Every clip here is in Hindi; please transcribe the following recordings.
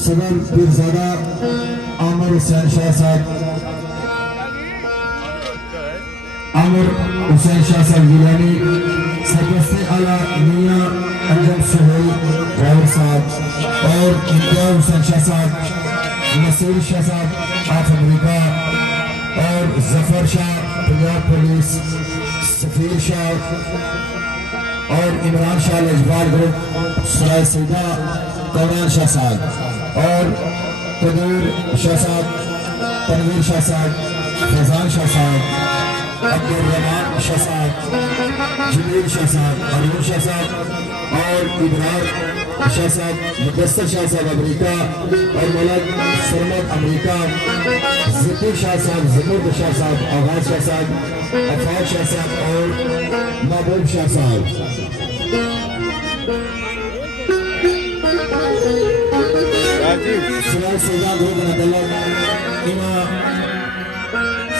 सदर पीरजादा आमिर हुसैन शाह साहब, आमिर हुसैन शाह साहब गिलानी, सरपरस्ते आला मियां अंजम सुहेल ड्राइवर साहब और इम्तियाज हुसैन शाह साहब, नसीर शाह साहब ऑफ अमेरिका और जफर शाह पंजाब पुलिस, सफीर शाह और इमरान शाह लजबार ग्रुप सराय सैदा, कौरान शाह साहब और कदीर शाह साहब, तनवीर शाह साहब, फैजान शाह साहब, अब्दुल रहमान शाह साहब, जमील शाह साहब, अरूण शाह साहब और इब्रार शाह साहब, मुदस्सर शाह साहब अमेरिका और मलक सरमद अमेरिका, ज़कीर शाह साहब, ज़मीर शाह साहब, आगाज शाह साहब, अफाज शाह साहब और महबूब शाह साहब। सराय सैदा ग्रुप नदला इमा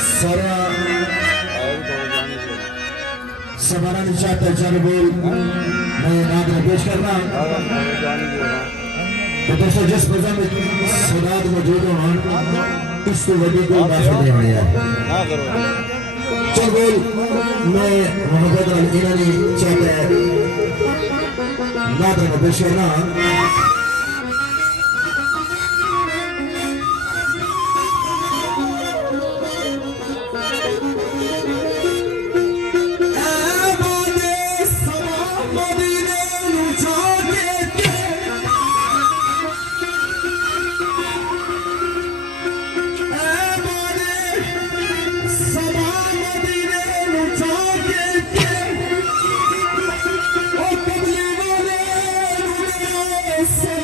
सारा समारा निशा तलचर बोल मैं नाम पेश करना तो दोस्तों जिस प्रोग्राम में सदाद मौजूद हो इसको वडी को बात दे रहे हैं चल बोल मैं मोहम्मद अली इनानी चाहता है नाम पेश करना Yes.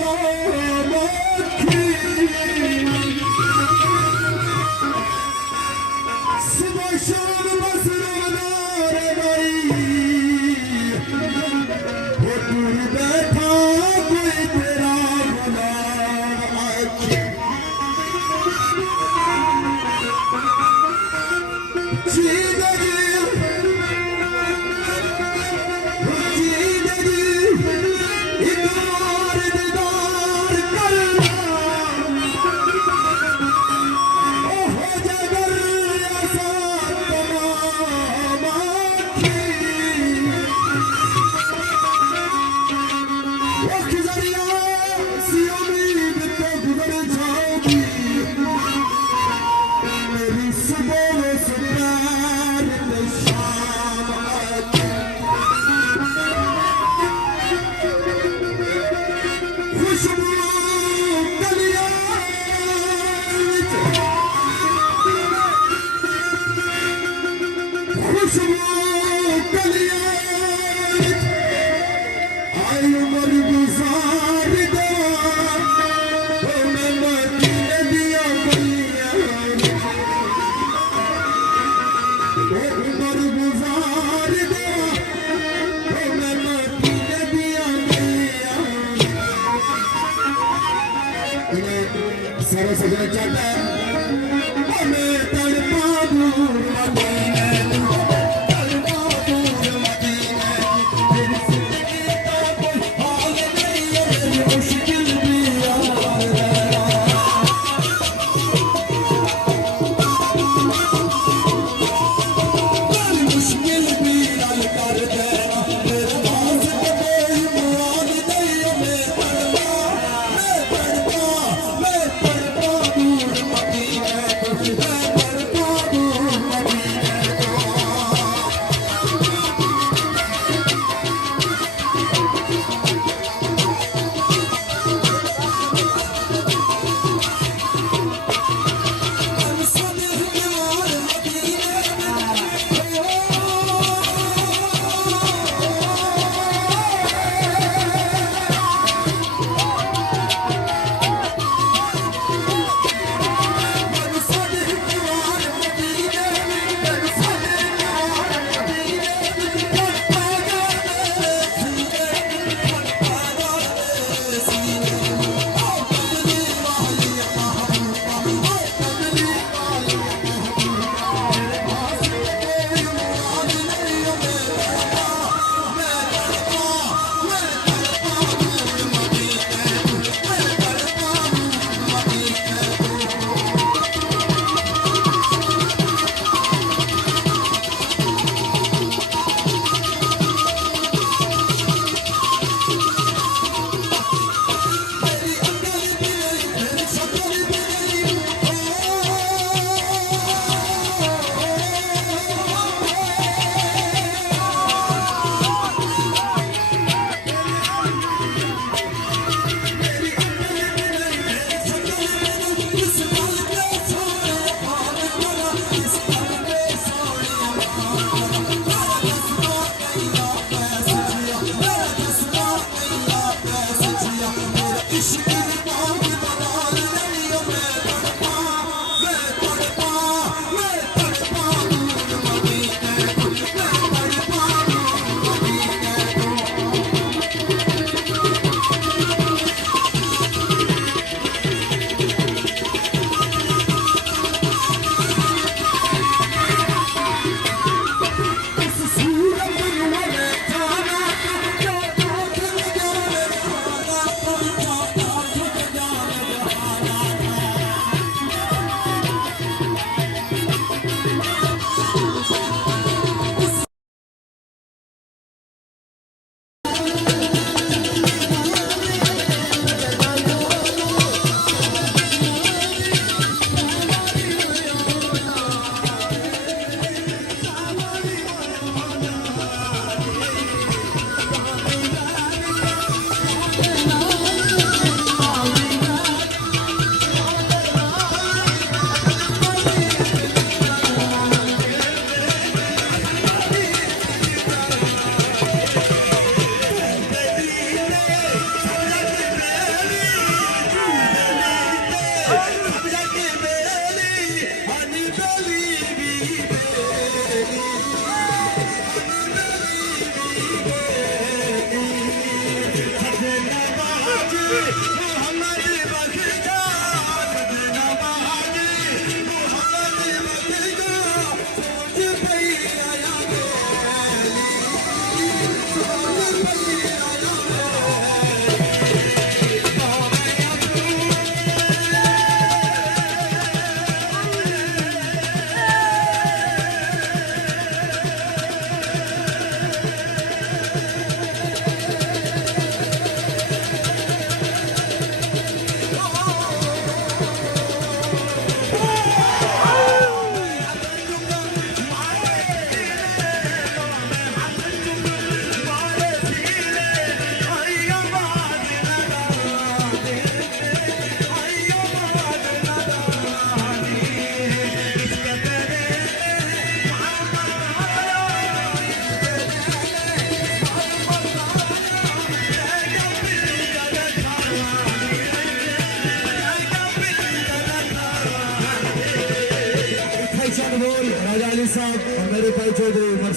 आई उमर गुजार दो मैं मदीने दिया गलियां उमर गुजार दो मैं मदीने दिया गलियां इन्हें सारा सजना चाहता है मैं तड़पा दूर मदीने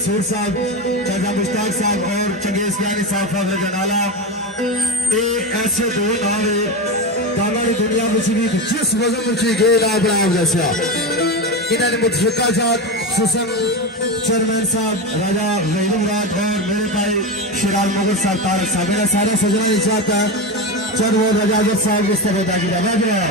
मसूर साहब, चाचा मुश्ताक साहब और चंगेज गियानी साहब फादर जनाला, ये ऐसे दो नाम है काला की दुनिया में भी जिस वजन में गए ना बनाया जैसा इन्होंने मुतफिका साहब सुसन चेयरमैन साहब राजा रहीम राज और मेरे भाई शिराल मगर साहब तारक साहब, मेरा सारा सजना नहीं चाहता है चर वो रजाजत साहब इस तरह की जगह जो है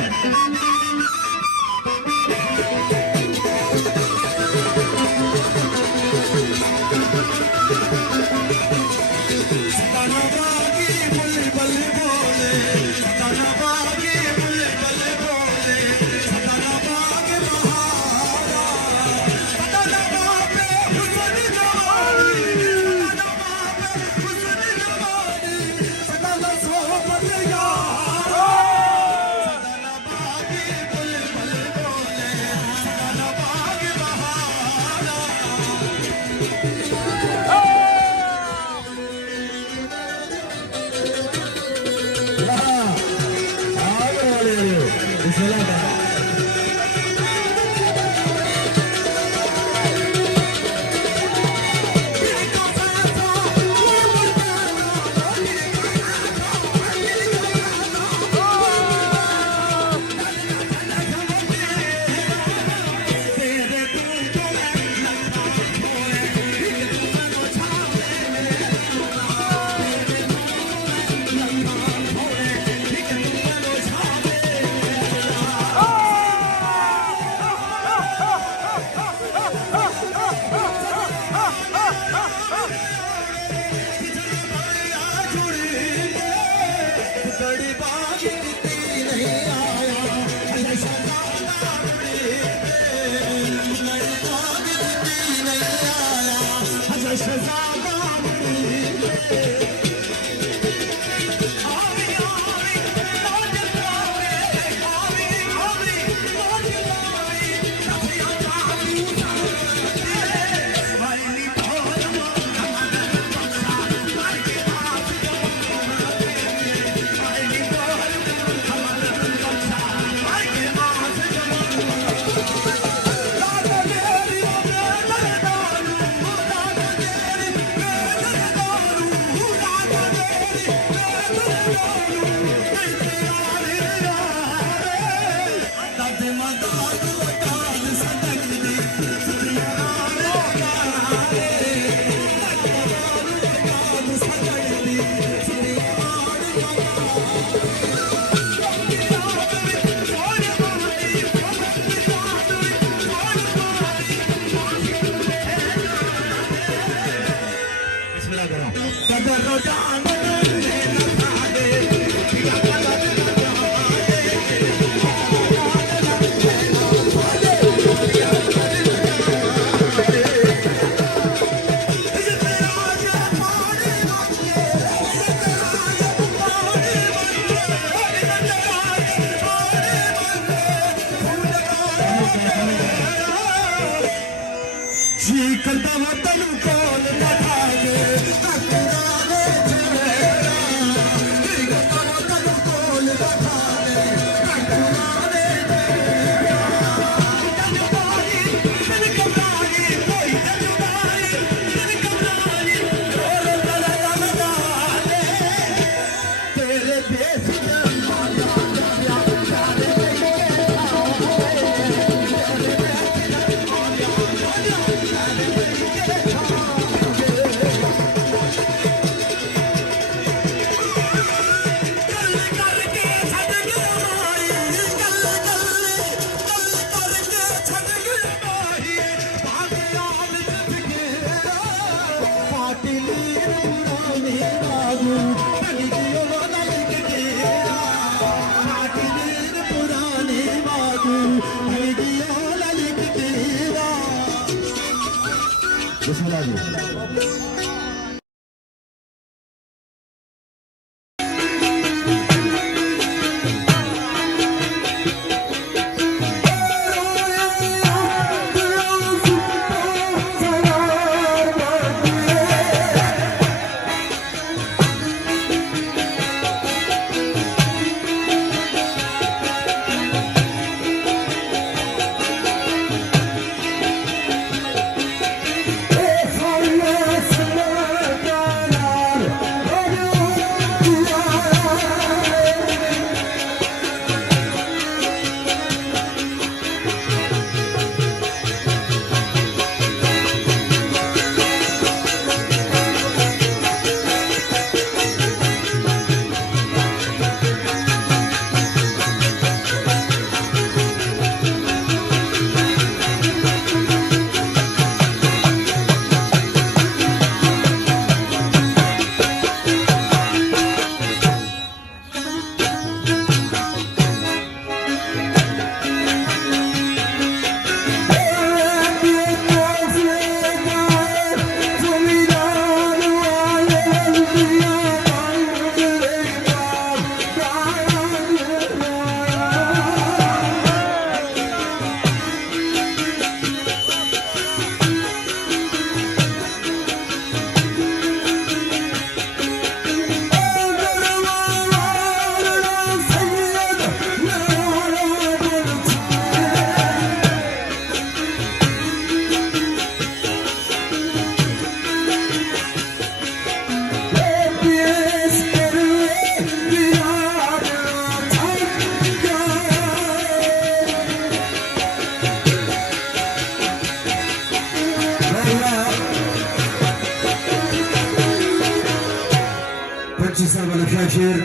चीसा वाले शेर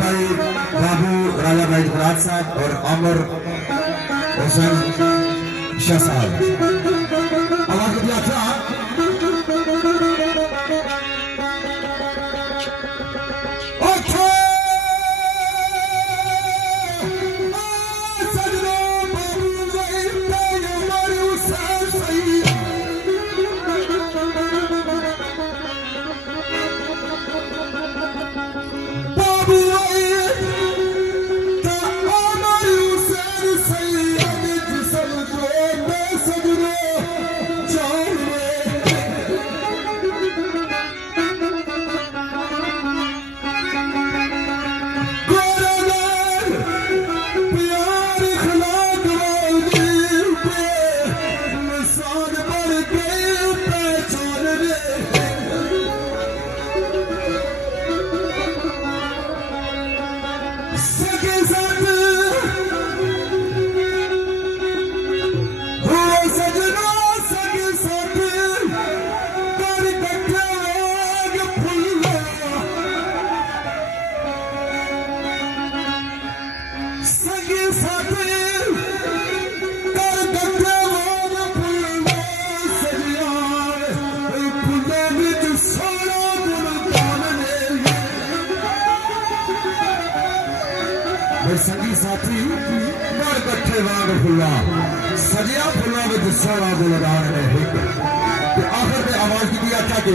भाई बाबू राजा भाई गुराज साहब और अमर हुसैन शाह साहब आवाज दिया था संगी साथी मर कट्ठे वांग फुल्ला सजिया फुल्ला में सोना गुलदान ने हिक आखिर में आवाज की दिया क्या के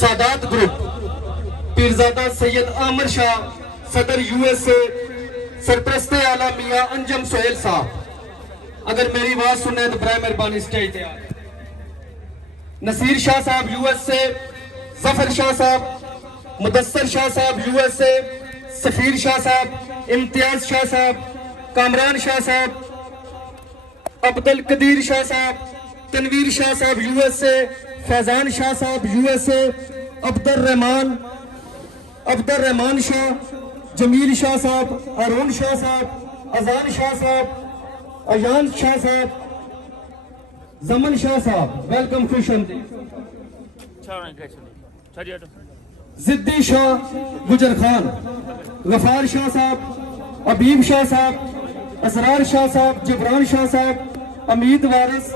सादात ग्रुप पीरजादा सैयद आमिर शाह सदर यूएसए सरपरस्ते आला मियां अंजम सोहेल साहब अगर मेरी बात सुने तो बराए मेहरबानी स्टेज तैयार नसीर शाह साहब यूएसए जफर शाह साहब मुदस्सर शाह साहब यूएसए सफीर शाह साहब इम्तियाज शाह साहब कामरान शाह साहब अब्दुल कदीर शाह साहब तनवीर शाह साहब यूएसए फैजान शाह साहब यूएसए अब्दुल रहमान शाह जमील शाह साहब अरुण शाह साहब अजान शाह साहब अयान शाह साहब जमन शाह साहब वेलकम खुश जिद्दी शाह गुजर खान गफार शाह साहब अबीब शाह साहब असरार शाह साहब जिब्रान शाह साहब अमीद वारिस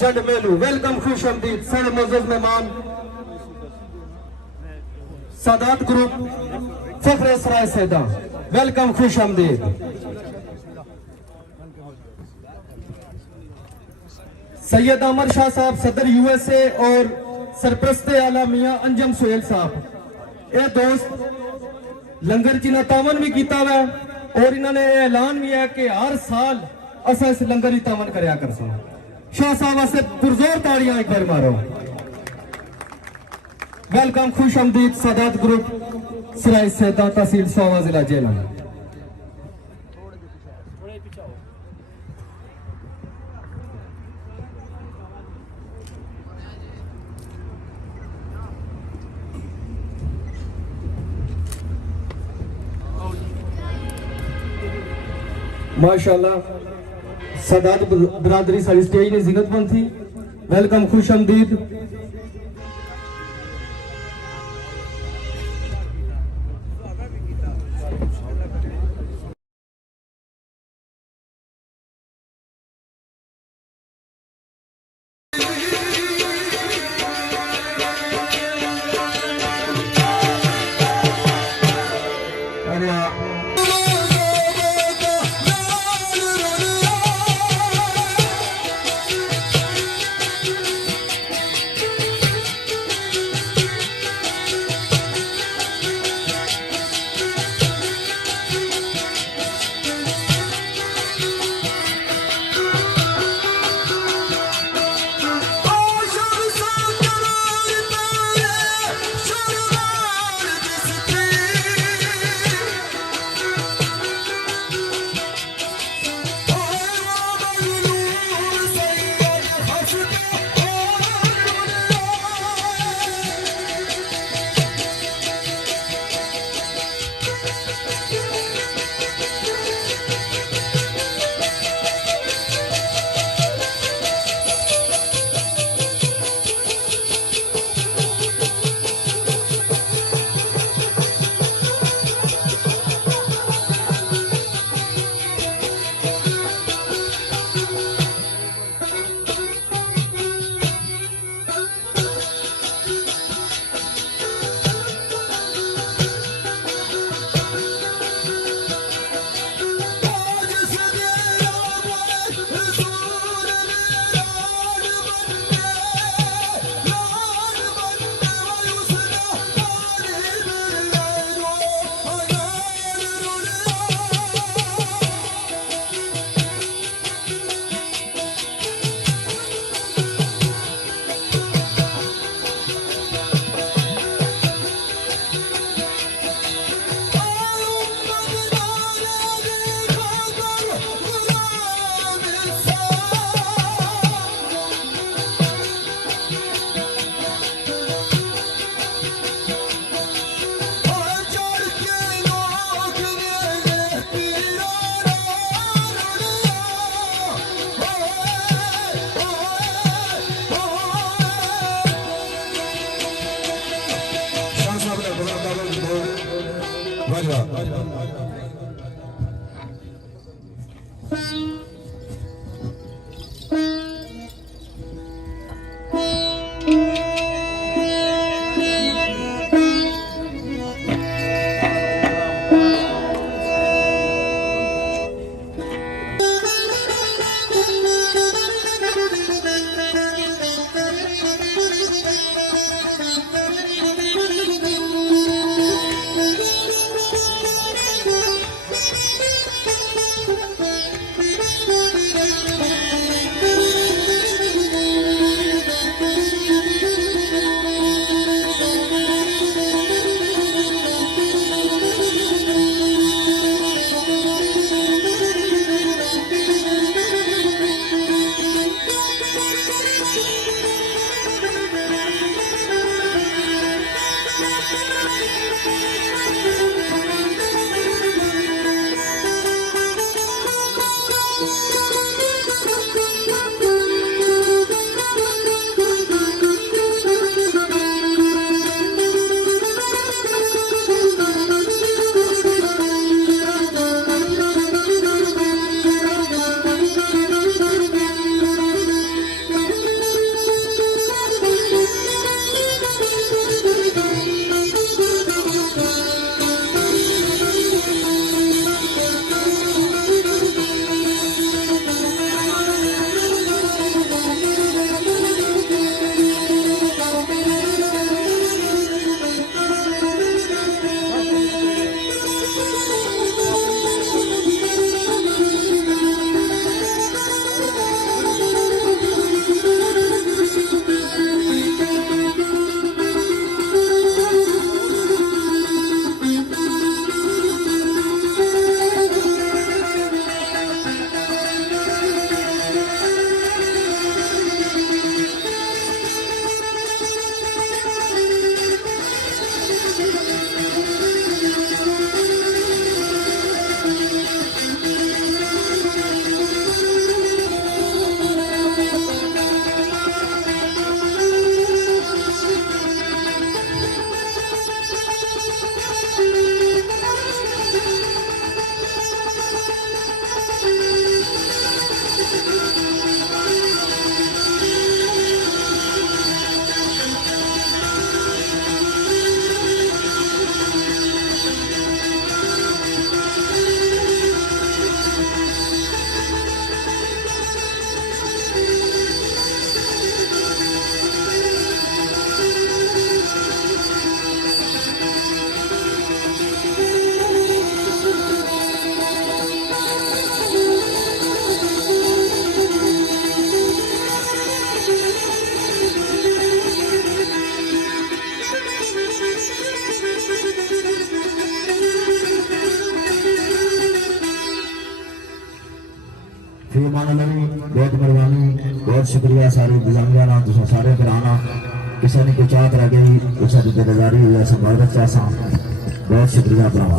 जड मेलू वेलकम खुश आमदीद सारे मोअज़्ज़ज़ मेहमान सादात ग्रुप फख्र सराय सैदा वेलकम खुश आमदीद सैयद आमिर शाह साहब सदर यूएसए और सरपरस्ते आला मियां अंजम सोहेल साहब ये दोस्त लंगर च तावन भी किया हुआ और इन्होंने ऐलान भी है कि हर साल असा इस लंगर की तमन करया कर सो। शाह साहब वास्ते पुरजोर ताड़ियां एक बार मारो। वेलकम, खुश आमदीद सादात ग्रुप सराय सैदा तहसील सोवा जिला जेलम। माशाल्लाह सादात बरादरी सारी स्टेज ने जिनतमंद थी। वेलकम, खुश आमदीद। फिर मान लो बहुत मेहरबानी बहुत शुक्रिया सारे इंतजामिया ना तुम सारे कराना किसी ने कोई चाहत रह गई उस जिम्मेदारी हुई है स्वागत चाहता बहुत शुक्रिया भरावा।